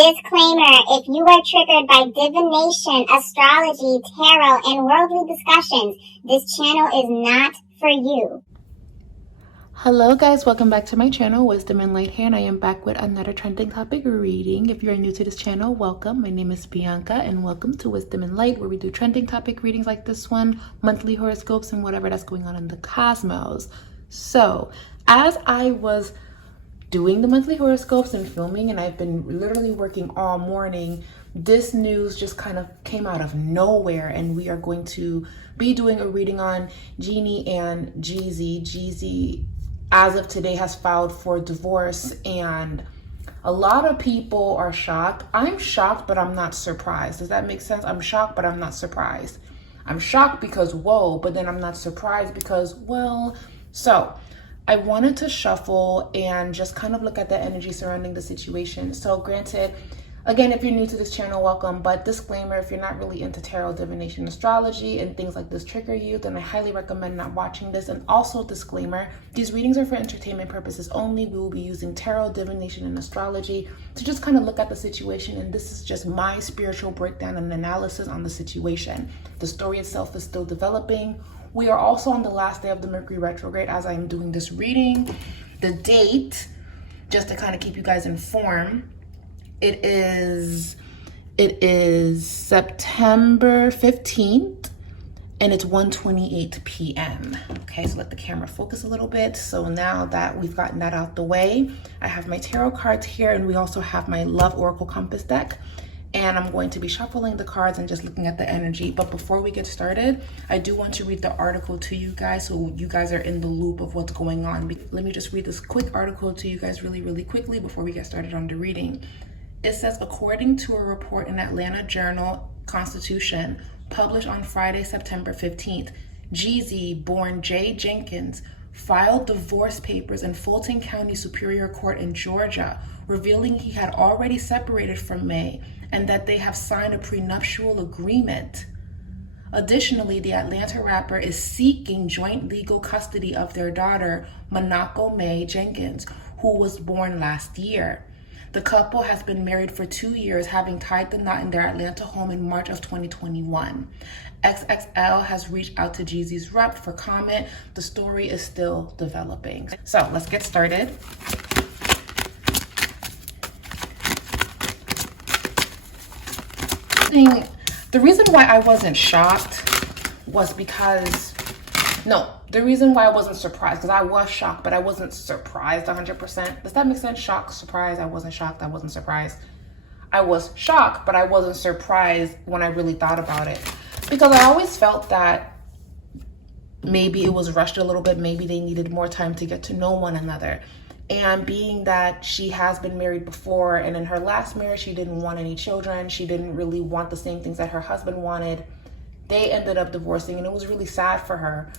Disclaimer, if you are triggered by divination, astrology, tarot, and worldly discussions, this channel is not for you. Hello guys, welcome back to my channel, Wisdom and Light here, and I am back with another trending topic reading. If you're new to this channel, welcome. My name is Bianca and welcome to Wisdom and Light, where we do trending topic readings like this one, monthly horoscopes, and whatever that's going on in the cosmos. So, as I was doing the monthly horoscopes and filming, and I've been literally working all morning, this news just kind of came out of nowhere, and we are going to be doing a reading on Jeannie and Jeezy. Jeezy, as of today, has filed for divorce, and a lot of people are shocked. I'm shocked, but I'm not surprised. Does that make sense? I'm shocked, but I'm not surprised. I'm shocked because, whoa, but then I'm not surprised because, well, so I wanted to shuffle and just kind of look at the energy surrounding the situation. So granted, again, if you're new to this channel, welcome, but disclaimer, if you're not really into tarot, divination, astrology, and things like this trigger you, then I highly recommend not watching this. And also disclaimer, these readings are for entertainment purposes only. We will be using tarot, divination, and astrology to just kind of look at the situation, and this is just my spiritual breakdown and analysis on the situation. The story itself is still developing. We are also on the last day of the Mercury retrograde as I am doing this reading. The date, just to kind of keep you guys informed, it is September 15th and it's 1:28 p.m. Okay, so let the camera focus a little bit. So now that we've gotten that out the way, I have my tarot cards here, and we also have my Love Oracle Compass deck. And I'm going to be shuffling the cards and just looking at the energy. But before we get started, I do want to read the article to you guys so you guys are in the loop of what's going on. Let me just read this quick article to you guys really quickly before we get started on the reading. It says, according to a report in Atlanta Journal-Constitution published on Friday, September 15th, Jeezy, born Jay Jenkins, filed divorce papers in Fulton County Superior Court in Georgia, revealing he had already separated from May and that they have signed a prenuptial agreement. Additionally, the Atlanta rapper is seeking joint legal custody of their daughter, Monaco May Jenkins, who was born last year. The couple has been married for 2 years, having tied the knot in their Atlanta home in March of 2021. XXL has reached out to Jeezy's rep for comment. The story is still developing. So let's get started. The reason why I wasn't shocked was because, the reason why I wasn't surprised, because I was shocked, but I wasn't surprised 100%. Does that make sense? Shocked, surprised. I wasn't shocked, I wasn't surprised. I was shocked, but I wasn't surprised when I really thought about it. Because I always felt that maybe it was rushed a little bit. Maybe they needed more time to get to know one another. And being that she has been married before, and in her last marriage, she didn't want any children. She didn't really want the same things that her husband wanted. They ended up divorcing, and it was really sad for her.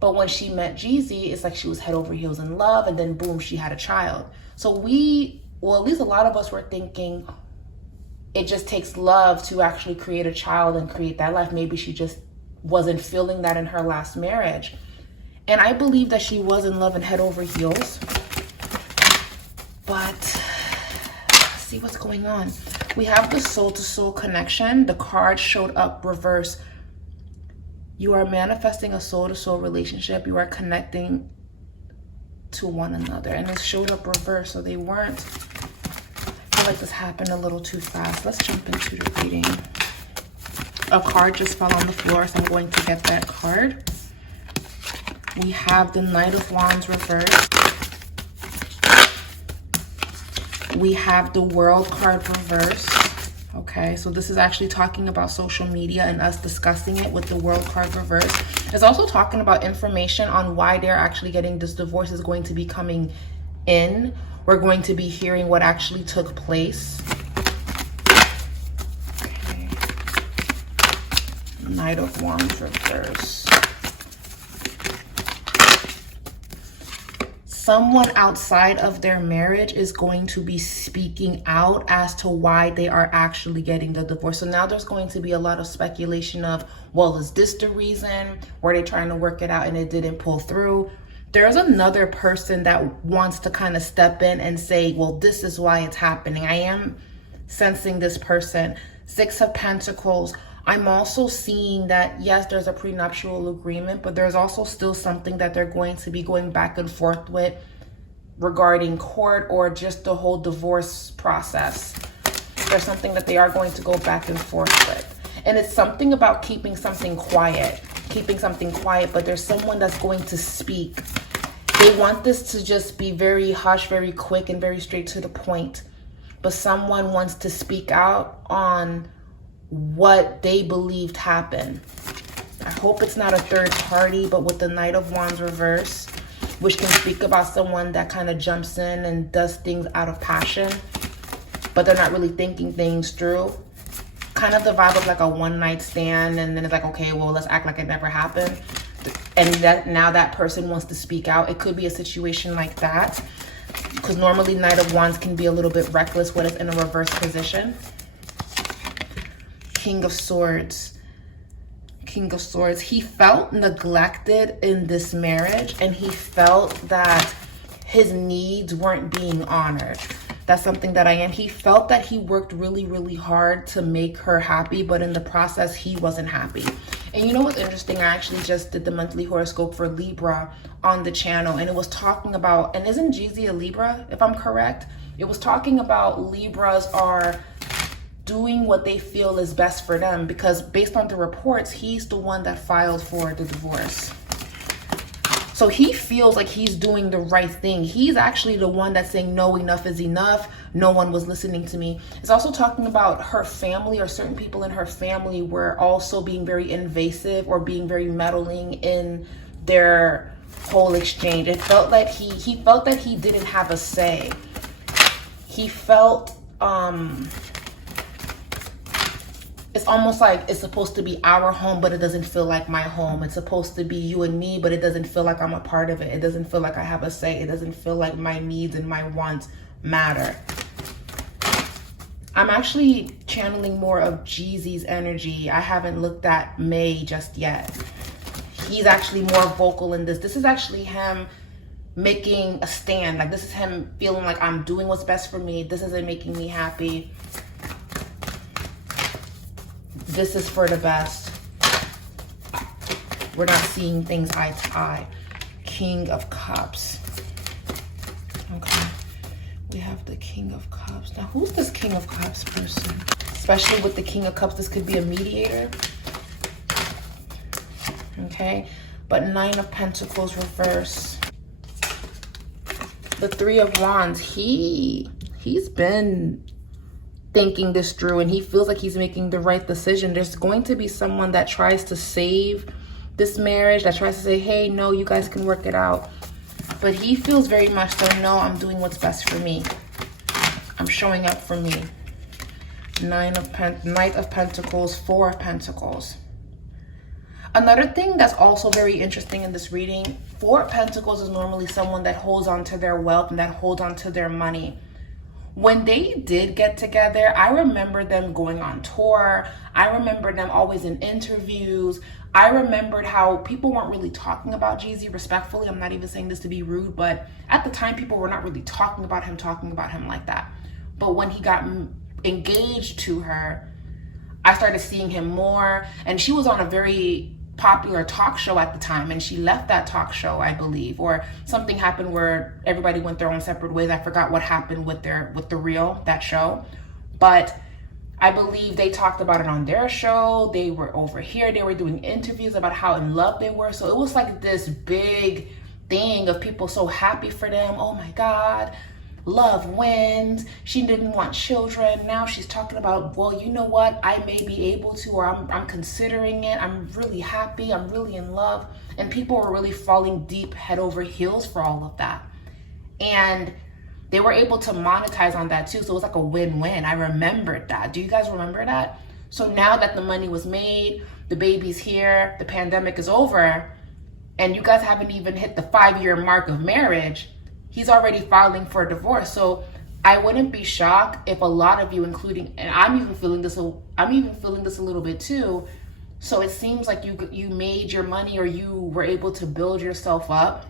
But when she met Jeezy, it's like she was head over heels in love, and then boom, she had a child. So at least a lot of us were thinking it just takes love to actually create a child and create that life. Maybe she just wasn't feeling that in her last marriage. And I believe that she was in love and head over heels. But let's see what's going on. We have the soul-to-soul connection. The card showed up reverse. You are manifesting a soul-to-soul relationship. You are connecting to one another. And it showed up reverse, so they weren't. I feel like this happened a little too fast. Let's jump into the reading. A card just fell on the floor, so I'm going to get that card. We have the Knight of Wands reversed. We have the World card reversed. Okay, so this is actually talking about social media and us discussing it with the World card reversed. It's also talking about information on why they're actually getting this divorce is going to be coming in. We're going to be hearing what actually took place. Okay. Knight of Wands reversed. Someone outside of their marriage is going to be speaking out as to why they are actually getting the divorce. So now there's going to be a lot of speculation of, well, is this the reason? Were they trying to work it out and it didn't pull through? There's another person that wants to kind of step in and say, well, this is why it's happening. I am sensing this person. Six of Pentacles. I'm also seeing that, yes, there's a prenuptial agreement, but there's also still something that they're going to be going back and forth with regarding court or just the whole divorce process. There's something that they are going to go back and forth with. And it's something about keeping something quiet, but there's someone that's going to speak. They want this to just be very hush, very quick, and very straight to the point. But someone wants to speak out on what they believed happened. I hope it's not a third party, but with the Knight of Wands reverse, which can speak about someone that kind of jumps in and does things out of passion, but they're not really thinking things through. Kind of the vibe of like a one-night stand, and then it's like, okay, well, let's act like it never happened. And that now that person wants to speak out. It could be a situation like that, because normally Knight of Wands can be a little bit reckless when it's in a reverse position. King of Swords. King of Swords. He felt neglected in this marriage, and he felt that his needs weren't being honored. That's something that I am. He felt that he worked really, really hard to make her happy, but in the process, he wasn't happy. And you know what's interesting? I actually just did the monthly horoscope for Libra on the channel, and it was talking about, and isn't Jeezy a Libra, if I'm correct? It was talking about Libras are doing what they feel is best for them, because based on the reports, he's the one that filed for the divorce. So he feels like he's doing the right thing. He's actually the one that's saying, no, enough is enough. No one was listening to me. It's also talking about her family, or certain people in her family were also being very invasive or being very meddling in their whole exchange. It felt like he felt that he didn't have a say. He felt, it's almost like it's supposed to be our home, but it doesn't feel like my home. It's supposed to be you and me, but it doesn't feel like I'm a part of it. It doesn't feel like I have a say. It doesn't feel like my needs and my wants matter. I'm actually channeling more of Jeezy's energy. I haven't looked at May just yet. He's actually more vocal in this. This is actually him making a stand. Like, this is him feeling like I'm doing what's best for me. This isn't making me happy. This is for the best. We're not seeing things eye to eye. King of Cups. Okay. We have the King of Cups. Now, who's this King of Cups person? Especially with the King of Cups, this could be a mediator. Okay. But Nine of Pentacles reverse. The Three of Wands. He's been thinking this through, and he feels like he's making the right decision. There's going to be someone that tries to save this marriage, that tries to say, hey, no, you guys can work it out. But he feels very much so, no, I'm doing what's best for me. I'm showing up for me. Knight of Pentacles, Four of Pentacles. Another thing that's also very interesting in this reading, Four of Pentacles is normally someone that holds on to their wealth and that holds on to their money. When they did get together, I remember them going on tour. I remember them always in interviews. I remembered how people weren't really talking about Jeezy, respectfully. I'm not even saying this to be rude, but at the time, people were not really talking about him like that. But when he got engaged to her, I started seeing him more. And she was on a very popular talk show at the time, and she left that talk show, I believe, or something happened where everybody went their own separate ways. I forgot what happened with that show, but I believe they talked about it on their show. They were over here, they were doing interviews about how in love they were. So it was like this big thing of people so happy for them. Oh my God, love wins. She didn't want children. Now she's talking about, well, you know what? I may be able to, or I'm considering it. I'm really happy. I'm really in love. And people were really falling deep head over heels for all of that. And they were able to monetize on that too. So it was like a win-win. I remembered that. Do you guys remember that? So now that the money was made, the baby's here, the pandemic is over, and you guys haven't even hit the 5-year mark of marriage, he's already filing for a divorce. So I wouldn't be shocked if a lot of you, including, and I'm even feeling this a little bit too. So it seems like you made your money, or you were able to build yourself up,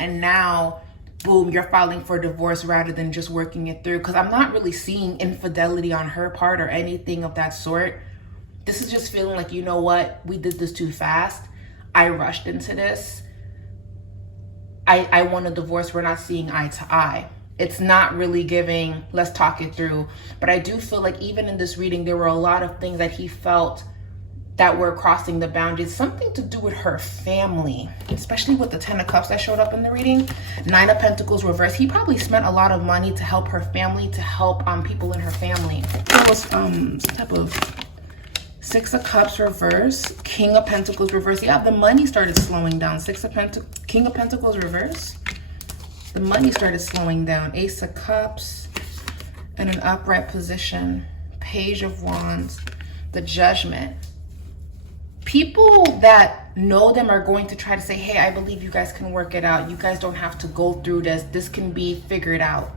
and now boom, you're filing for divorce rather than just working it through. Because I'm not really seeing infidelity on her part or anything of that sort. This is just feeling like, you know what, we did this too fast. I rushed into this. I want a divorce. We're not seeing eye to eye. It's not really giving, let's talk it through. But I do feel like even in this reading, there were a lot of things that he felt that were crossing the boundaries. Something to do with her family, especially with the 10 of Cups that showed up in the reading. 9 of Pentacles reverse. He probably spent a lot of money to help her family, to help people in her family. There was some type of 6 of Cups reverse, King of Pentacles reverse. Yeah, the money started slowing down. King of Pentacles reverse. The money started slowing down. Ace of Cups in an upright position. Page of Wands, the Judgment. People that know them are going to try to say, hey, I believe you guys can work it out. You guys don't have to go through this. This can be figured out.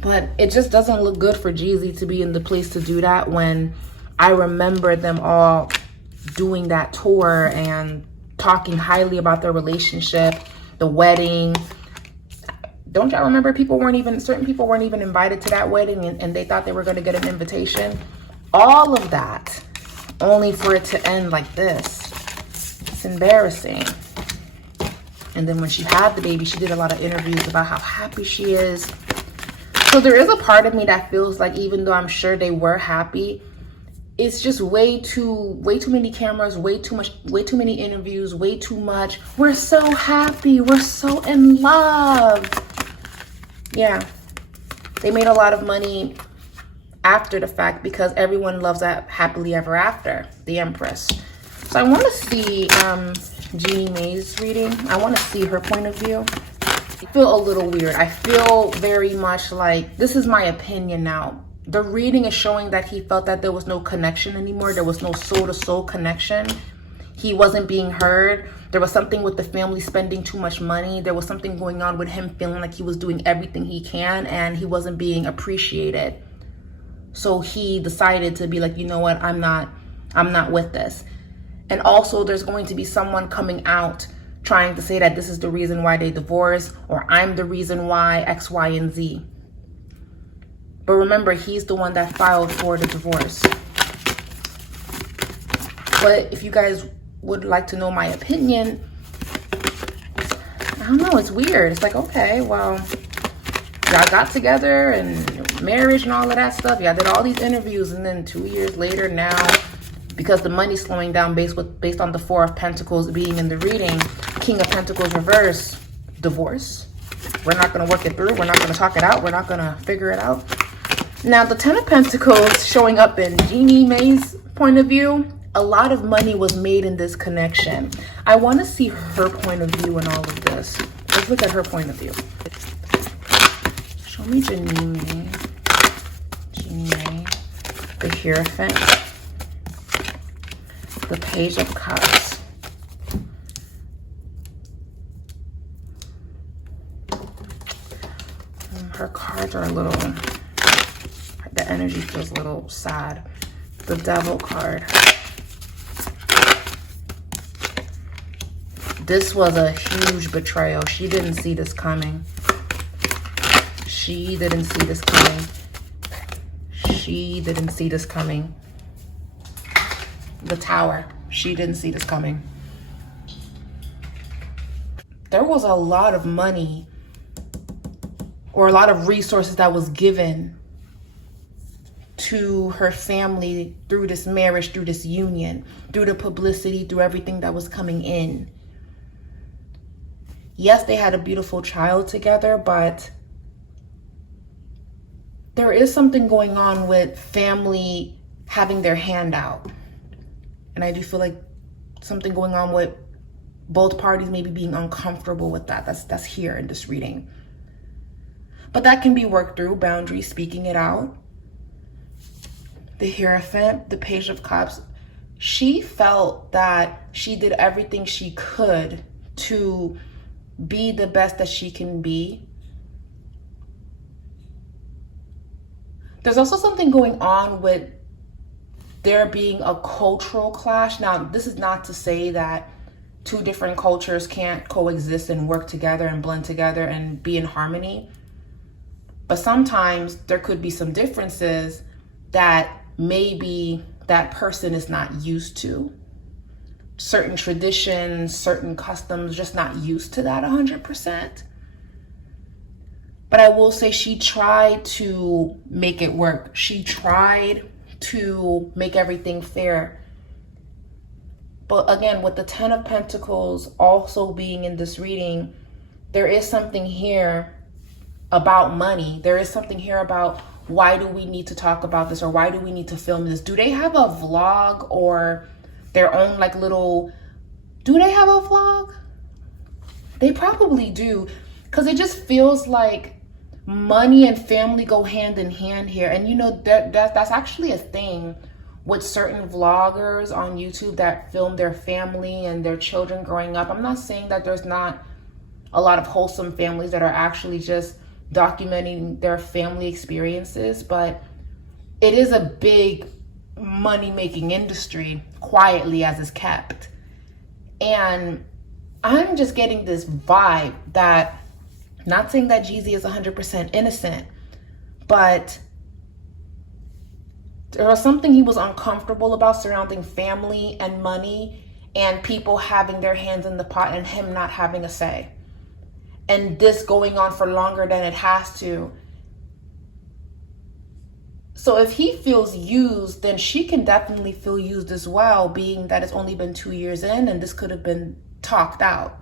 But it just doesn't look good for Jeezy to be in the place to do that when I remember them all doing that tour and talking highly about their relationship, the wedding. Don't y'all remember certain people weren't even invited to that wedding and they thought they were going to get an invitation? All of that, only for it to end like this. It's embarrassing. And then when she had the baby, she did a lot of interviews about how happy she is. So there is a part of me that feels like even though I'm sure they were happy, it's just way too many cameras, way too many interviews, way too much. We're so happy. We're so in love. Yeah. They made a lot of money after the fact because everyone loves that happily ever after, the Empress. So I want to see Jeannie Mai's reading. I want to see her point of view. I feel a little weird. I feel very much like, this is my opinion now. The reading is showing that he felt that there was no connection anymore. There was no soul-to-soul connection. He wasn't being heard. There was something with the family spending too much money. There was something going on with him feeling like he was doing everything he can and he wasn't being appreciated. So he decided to be like, you know what, I'm not with this. And also there's going to be someone coming out trying to say that this is the reason why they divorced, or I'm the reason why X, Y, and Z. But remember, he's the one that filed for the divorce. But if you guys would like to know my opinion, I don't know, it's weird. It's like, okay, well, y'all got together and marriage and all of that stuff. Y'all did all these interviews, and then 2 years later now, because the money's slowing down based on the 4 of Pentacles being in the reading, King of Pentacles reverse, divorce. We're not going to work it through. We're not going to talk it out. We're not going to figure it out. Now, the 10 of Pentacles showing up in Jeannie Mai's point of view, a lot of money was made in this connection. I want to see her point of view in all of this. Let's look at her point of view. Show me Jeannie Mai. Jeannie Mai. The Hierophant. The Page of Cups. Her cards are a little, the energy feels a little sad. The Devil card. This was a huge betrayal. She didn't see this coming. She didn't see this coming. She didn't see this coming. The Tower. She didn't see this coming. There was a lot of money or a lot of resources that was given to her family through this marriage, through this union, through the publicity, through everything that was coming in. Yes, they had a beautiful child together, but there is something going on with family having their hand out. And I do feel like something going on with both parties maybe being uncomfortable with that. That's here in this reading. But that can be worked through, boundaries, speaking it out. The Hierophant, the Page of Cups. She felt that she did everything she could to be the best that she can be. There's also something going on with there being a cultural clash. Now, this is not to say that two different cultures can't coexist and work together and blend together and be in harmony. But sometimes there could be some differences that maybe that person is not used to. Certain traditions, certain customs, just not used to that 100%. But I will say she tried to make it work. She tried to make everything fair. But again, with the 10 of Pentacles also being in this reading, there is something here about money. There is something here about why do we need to talk about this, or why do we need to film this? Do they have a vlog or their own like little, do they have a vlog? They probably do, because it just feels like money and family go hand in hand here. And you know, that's actually a thing with certain vloggers on YouTube that film their family and their children growing up. I'm not saying that there's not a lot of wholesome families that are actually just documenting their family experiences, but it is a big money-making industry, quietly as is kept. And I'm just getting this vibe that, not saying that Jeezy is 100% innocent, but there was something he was uncomfortable about surrounding family and money and people having their hands in the pot and him not having a say. And this going on for longer than it has to. So if he feels used, then she can definitely feel used as well, being that it's only been 2 years in and this could have been talked out.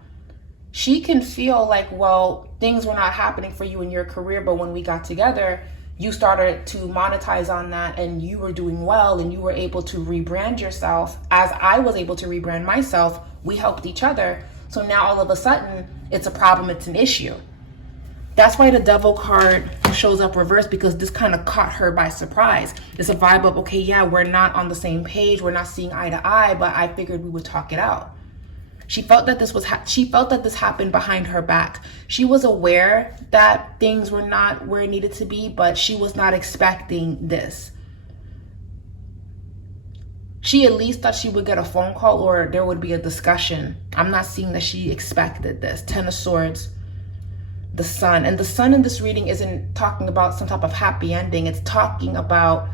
She can feel like, well, things were not happening for you in your career, but when we got together, you started to monetize on that and you were doing well and you were able to rebrand yourself. As I was able to rebrand myself, we helped each other. So now all of a sudden, it's a problem, it's an issue. That's why the Devil card shows up reversed, because this kind of caught her by surprise. It's a vibe of, okay, yeah, we're not on the same page, we're not seeing eye to eye, but I figured we would talk it out. She felt that this happened behind her back. She was aware that things were not where it needed to be, but she was not expecting this. She at least thought she would get a phone call or there would be a discussion. I'm not seeing that she expected this. 10 of Swords, the Sun. And the Sun in this reading isn't talking about some type of happy ending. It's talking about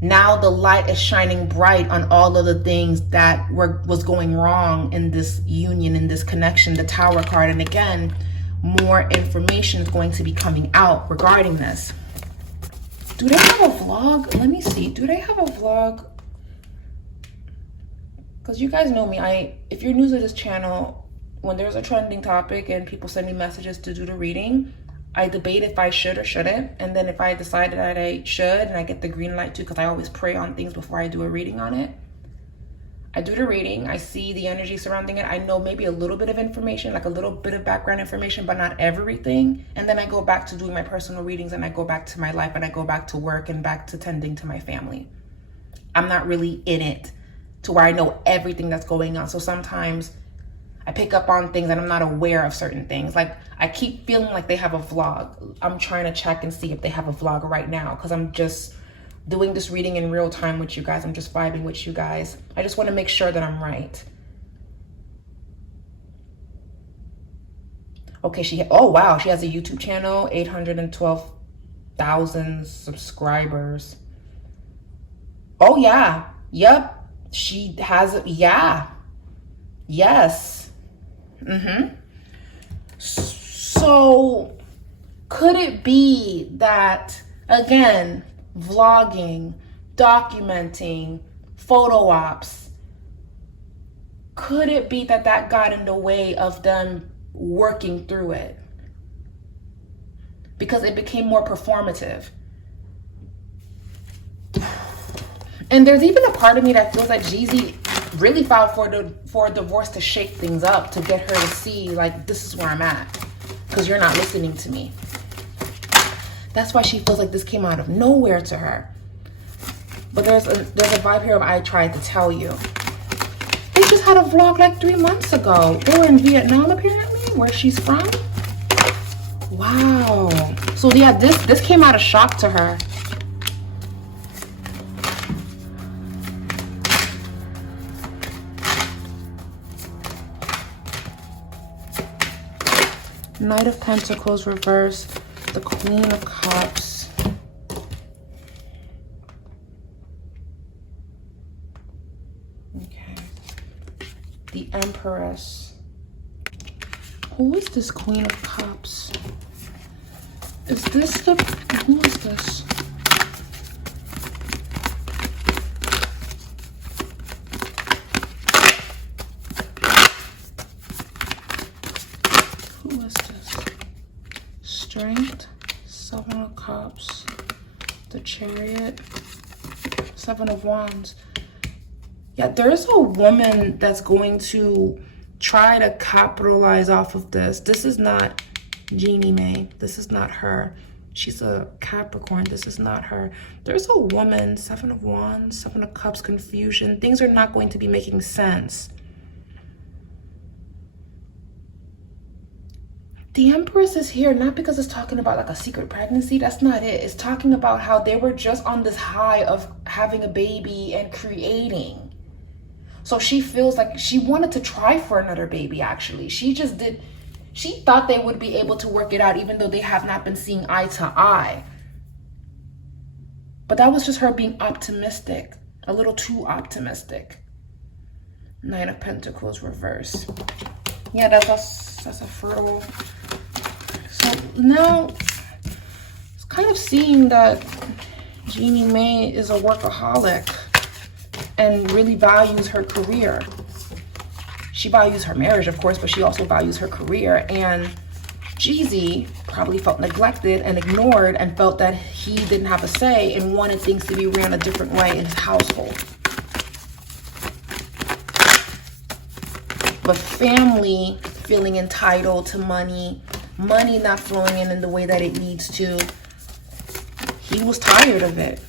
now the light is shining bright on all of the things that was going wrong in this union, in this connection, the Tower card. And again, more information is going to be coming out regarding this. Do they have a vlog? Let me see. Do they have a vlog? Because you guys know me, if you're new to this channel, when there's a trending topic and people send me messages to do the reading, I debate if I should or shouldn't. And then if I decide that I should and I get the green light too, because I always pray on things before I do a reading on it, I do the reading, I see the energy surrounding it, I know maybe a little bit of information, like a little bit of background information, but not everything. And then I go back to doing my personal readings and I go back to my life and I go back to work and back to tending to my family. I'm not really in it to where I know everything that's going on. So sometimes I pick up on things and I'm not aware of certain things. Like I keep feeling like they have a vlog. I'm trying to check and see if they have a vlog right now, because I'm just doing this reading in real time with you guys. I'm just vibing with you guys. I just want to make sure that I'm right. Okay, oh wow, she has a YouTube channel, 812,000 subscribers. Oh yeah, yep. She has, yeah, yes. So could it be that, again, vlogging, documenting, photo ops, could it be that that got in the way of them working through it? Because it became more performative. And there's even a part of me that feels like Jeezy really filed for a divorce to shake things up, to get her to see, like, this is where I'm at, because you're not listening to me. That's why she feels like this came out of nowhere to her. But there's a vibe here of I tried to tell you. They just had a vlog like 3 months ago. They were in Vietnam, apparently, where she's from. Wow. So yeah, this came out of shock to her. Knight of Pentacles reverse, the Queen of Cups. Okay. The Empress. Who is this Queen of Cups? Is this the, who is this? Who is this? Strength, Seven of Cups, the Chariot, Seven of Wands. Yeah, there's a woman that's going to try to capitalize off of this. This is not Jeannie Mai. This is not her. She's a Capricorn. This is not her. There's a woman, Seven of Wands, Seven of Cups, confusion. Things are not going to be making sense. The Empress is here not because it's talking about like a secret pregnancy. That's not it. It's talking about how they were just on this high of having a baby and creating. So she feels like she wanted to try for another baby, actually. She thought they would be able to work it out, even though they have not been seeing eye to eye. But that was just her being optimistic, a little too optimistic. Nine of Pentacles reverse. Yeah, that's a fertile. So now it's kind of seeing that Jeannie Mai is a workaholic and really values her career. She values her marriage, of course, but she also values her career. And Jeezy probably felt neglected and ignored and felt that he didn't have a say and wanted things to be ran a different way in his household. But family feeling entitled to money not flowing in the way that it needs to. He was tired of it.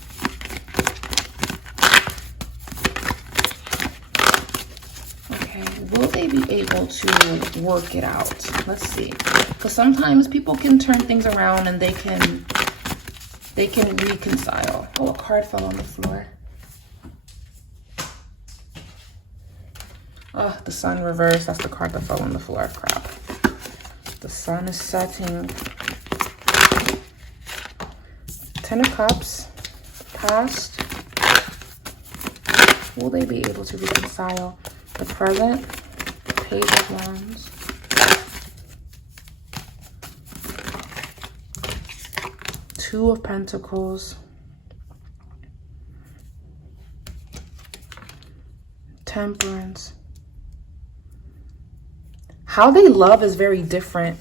Will they be able to work it out? Let's see. Because sometimes people can turn things around and they can reconcile. Oh, a card fell on the floor. Oh, the Sun reversed. That's the card that fell on the floor. Crap. The sun is setting. Ten of Cups. Past. Will they be able to reconcile? The present. Page of Wands. Two of Pentacles. Temperance. How they love is very different.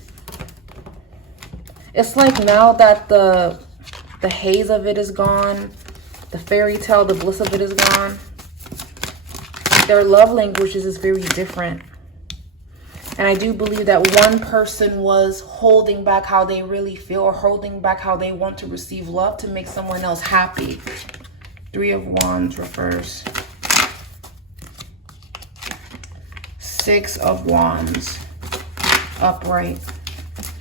It's like now that the haze of it is gone, the fairy tale, the bliss of it is gone, their love languages is very different. And I do believe that one person was holding back how they really feel or holding back how they want to receive love to make someone else happy. Three of Wands reverse. Six of Wands upright.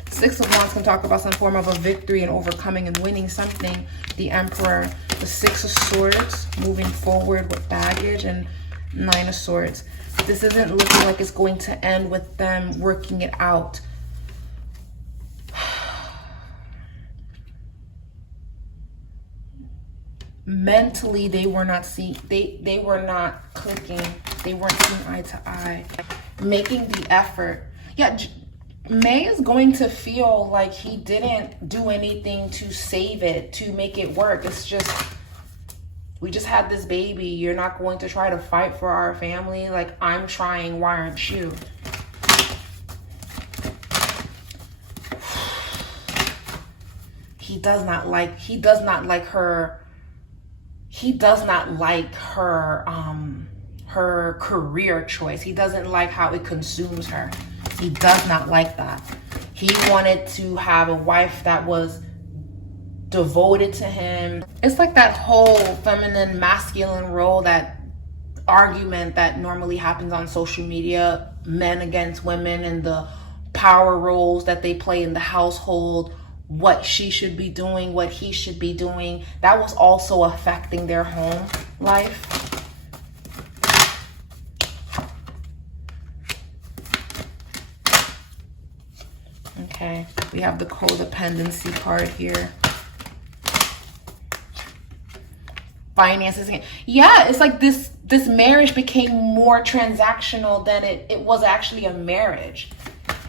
Six of Wands can talk about some form of a victory and overcoming and winning something. The Emperor. The Six of Swords moving forward with baggage, and Nine of Swords. This isn't looking like it's going to end with them working it out. Mentally, they were not seeing, they were not clicking. They weren't seeing eye to eye. Making the effort. Yeah, May is going to feel like he didn't do anything to save it, to make it work. It's just, we just had this baby. You're not going to try to fight for our family. Like, I'm trying, why aren't you? He does not like her her career choice. He doesn't like how it consumes her. He does not like that. He wanted to have a wife that was devoted to him. It's like that whole feminine masculine role, that argument that normally happens on social media, men against women, and the power roles that they play in the household, what she should be doing, what he should be doing. That was also affecting their home life. Okay, we have the codependency card here. Finances again. Yeah, it's like this marriage became more transactional than it was actually a marriage.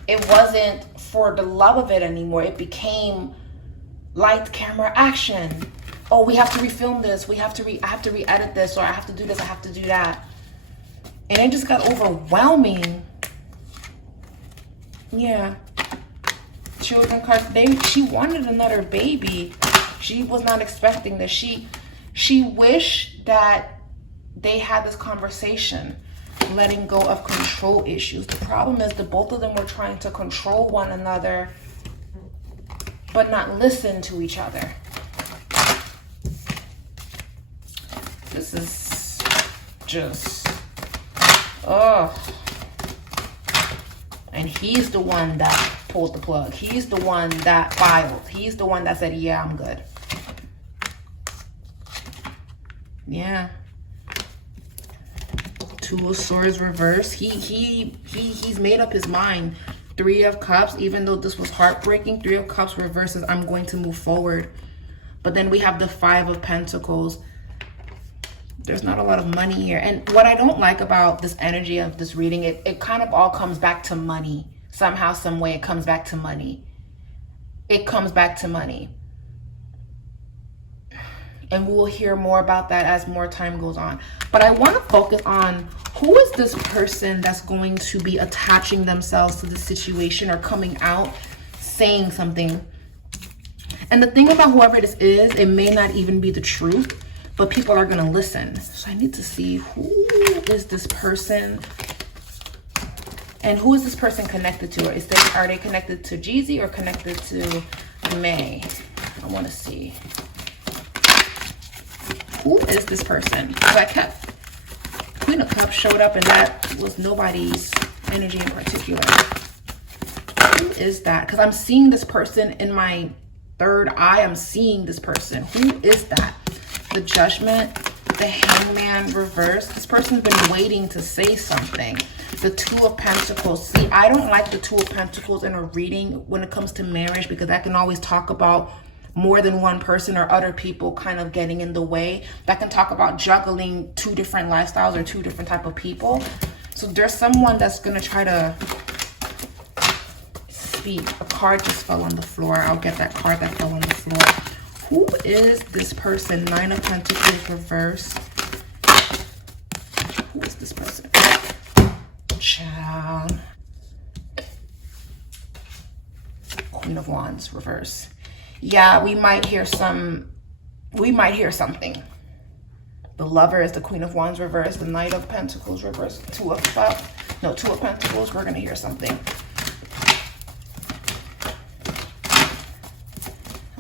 It wasn't for the love of it anymore. It became lights, camera, action. Oh, we have to refilm this. I have to re-edit this, or I have to do this, I have to do that. And it just got overwhelming. Yeah. Children cards. She wanted another baby. She was not expecting this. She wished that they had this conversation, letting go of control issues. The problem is that both of them were trying to control one another, but not listen to each other. This is just, and he's the one that pulled the plug. He's the one that filed. He's the one that said, yeah, I'm good. Yeah. Two of Swords reverse. He's made up his mind. Three of Cups, even though this was heartbreaking, Three of Cups reverses, I'm going to move forward. But then we have the Five of Pentacles. There's not a lot of money here. And what I don't like about this energy of this reading, it kind of all comes back to money. Somehow, some way, it comes back to money. It comes back to money. And we'll hear more about that as more time goes on. But I want to focus on who is this person that's going to be attaching themselves to the situation or coming out saying something. And the thing about whoever this is, it may not even be the truth, but people are going to listen. So I need to see who is this person and who is this person connected to? Are they connected to Jeezy or connected to May? I want to see. Who is this person? Because I kept, Queen of Cups showed up and that was nobody's energy in particular. Who is that? Because I'm seeing this person in my third eye. I'm seeing this person. Who is that? The Judgment, the Hangman reverse. This person's been waiting to say something. The Two of Pentacles. See, I don't like the Two of Pentacles in a reading when it comes to marriage, because I can always talk about more than one person or other people kind of getting in the way. That can talk about juggling two different lifestyles or two different type of people. So there's someone that's going to try to speak. A card just fell on the floor. I'll get that card that fell on the floor. Who is this person? Nine of Pentacles reverse. Who is this person? Child. Queen of Wands reverse. Yeah, we might hear something. The Lover is the Queen of Wands reverse. The Knight of Pentacles reverse. Two of Pentacles. We're going to hear something.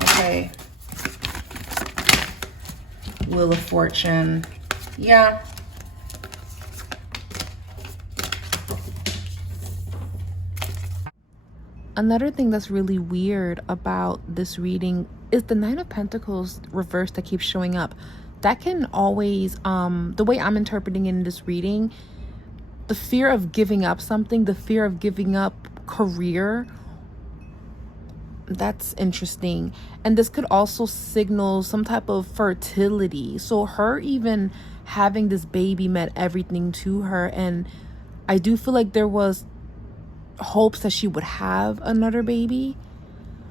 Okay. Wheel of Fortune. Yeah. Another thing that's really weird about this reading is the Nine of Pentacles reverse that keeps showing up. That can always, the way I'm interpreting in this reading, the fear of giving up something, the fear of giving up career, that's interesting. And this could also signal some type of fertility. So her even having this baby meant everything to her. And I do feel like there was hopes that she would have another baby.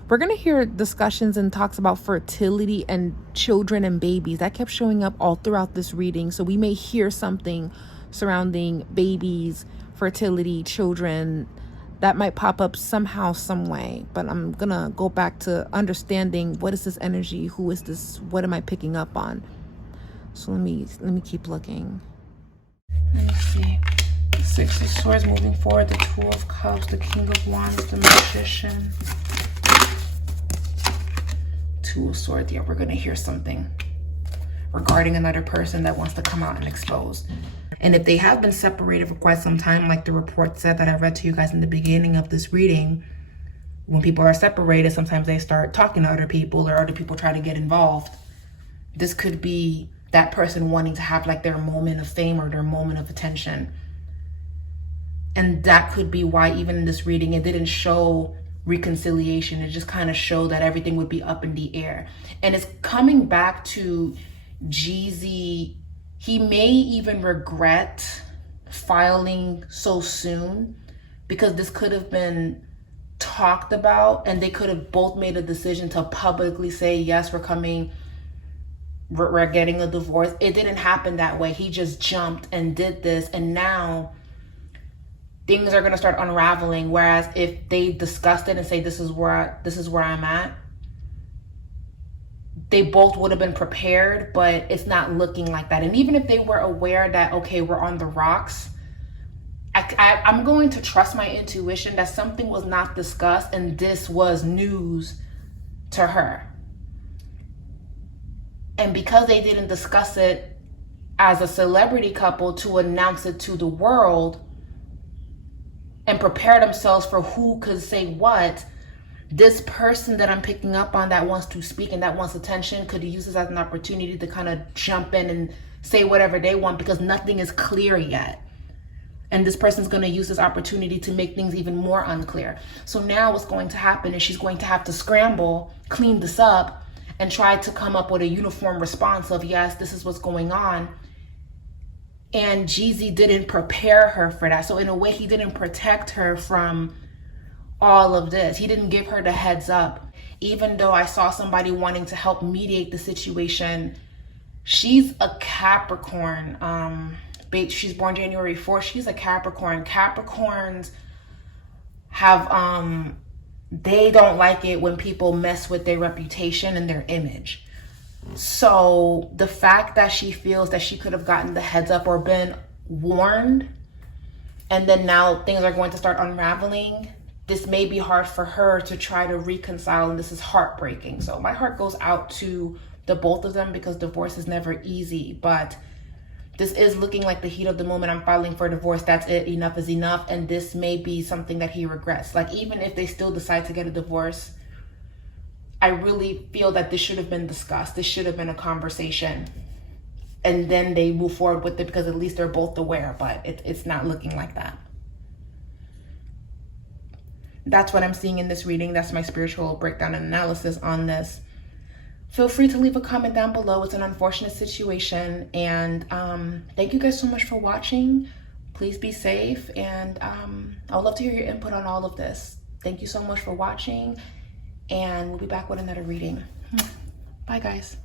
We're going to hear discussions and talks about fertility and children and babies. That kept showing up all throughout this reading. So we may hear something surrounding babies, fertility, children. That might pop up somehow, some way. But I'm going to go back to understanding, what is this energy? Who is this? What am I picking up on? So let me keep looking. Let me see. Six of Swords moving forward, the Two of Cups, the King of Wands, the Magician. Two of Swords. Yeah, we're going to hear something regarding another person that wants to come out and expose. And if they have been separated for quite some time, like the report said that I read to you guys in the beginning of this reading, when people are separated, sometimes they start talking to other people or other people try to get involved. This could be that person wanting to have like their moment of fame or their moment of attention. And that could be why even in this reading, it didn't show reconciliation. It just kind of showed that everything would be up in the air. And it's coming back to Jeezy. He may even regret filing so soon, because this could have been talked about and they could have both made a decision to publicly say, yes, we're getting a divorce. It didn't happen that way. He just jumped and did this, and now things are going to start unraveling. Whereas if they discussed it and say, this is where I'm at, they both would have been prepared, but it's not looking like that. And even if they were aware that, okay, we're on the rocks, I'm going to trust my intuition that something was not discussed and this was news to her. And because they didn't discuss it as a celebrity couple to announce it to the world and prepare themselves for who could say what, this person that I'm picking up on that wants to speak and that wants attention could use this as an opportunity to kind of jump in and say whatever they want, because nothing is clear yet. And this person's going to use this opportunity to make things even more unclear. So now what's going to happen is she's going to have to scramble, clean this up, and try to come up with a uniform response of, yes, this is what's going on. And Jeezy didn't prepare her for that. So in a way, he didn't protect her from all of this. He didn't give her the heads up. Even though I saw somebody wanting to help mediate the situation, she's a Capricorn. She's born January 4th. She's a Capricorn. Capricorns have, they don't like it when people mess with their reputation and their image. So the fact that she feels that she could have gotten the heads up or been warned, and then now things are going to start unraveling, this may be hard for her to try to reconcile, and this is heartbreaking. So my heart goes out to the both of them, because divorce is never easy, but this is looking like the heat of the moment. I'm filing for divorce. That's it. Enough is enough. And this may be something that he regrets. Like, even if they still decide to get a divorce, I really feel that this should have been discussed. This should have been a conversation. And then they move forward with it, because at least they're both aware, but it's not looking like that. That's what I'm seeing in this reading. That's my spiritual breakdown and analysis on this. Feel free to leave a comment down below. It's an unfortunate situation. And thank you guys so much for watching. Please be safe. And I would love to hear your input on all of this. Thank you so much for watching. And we'll be back with another reading. Bye, guys.